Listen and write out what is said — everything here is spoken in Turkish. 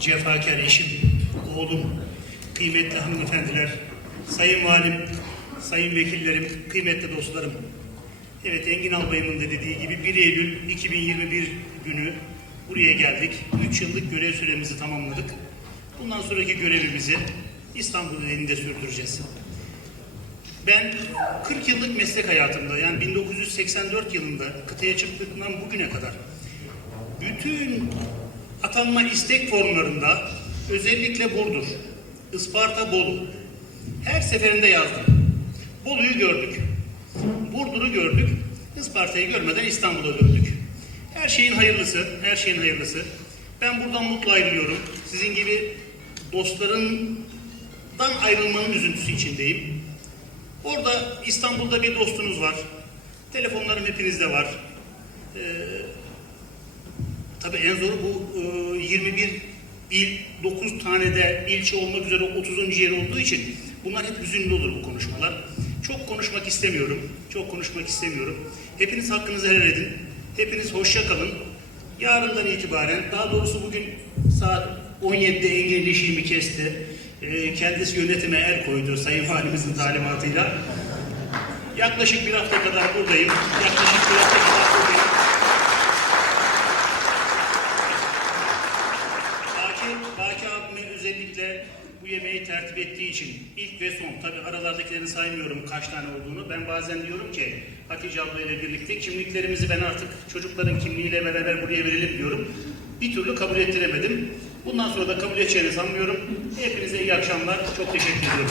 cefakar eşim, oğlum, kıymetli hanımefendiler, sayın valim, sayın vekillerim, kıymetli dostlarım. Evet Engin Albayım'ın da dediği gibi 1 Eylül 2021 günü buraya geldik. 3 yıllık görev süremizi tamamladık. Bundan sonraki görevimizi İstanbul ilinde sürdüreceğiz. Ben 40 yıllık meslek hayatımda yani 1984 yılında kıtaya çıktığımdan bugüne kadar bütün atanma istek formlarında özellikle Burdur, Isparta, Bolu her seferinde yazdım. Bolu'yu gördük, Burdur'u gördük, Isparta'yı görmeden İstanbul'u gördük. Her şeyin hayırlısı, her şeyin hayırlısı. Ben buradan mutlu ayrılıyorum. Sizin gibi dostlarından ayrılmanın üzüntüsü içindeyim. Orada İstanbul'da bir dostunuz var. Telefonlarım hepinizde var. Ee, tabii en zoru bu e, 21 il, 9 tane de ilçe olmak üzere 30. yer olduğu için bunlar hep hüzünlü olur bu konuşmalar. Çok konuşmak istemiyorum. Çok konuşmak istemiyorum. Hepiniz hakkınızı helal edin. Hepiniz hoşça kalın. Yarından itibaren, daha doğrusu bugün saat 17'de engelli işimi kesti. Ee, kendisi yönetime el koydu Sayın Valimizin talimatıyla. Yaklaşık bir hafta kadar buradayım. Yaklaşık bir hafta kadar buradayım. Baki, Baki abime özellikle bu yemeği tertip ettiği için ilk ve son, tabi aralardakilerini saymıyorum kaç tane olduğunu. Ben bazen diyorum ki Hatice abla ile birlikte kimliklerimizi ben artık çocukların kimliğiyle beraber buraya verelim diyorum. Bir türlü kabul ettiremedim. Bundan sonra da kabul edeceğini sanmıyorum. Hepinize iyi akşamlar. Çok teşekkür ediyorum.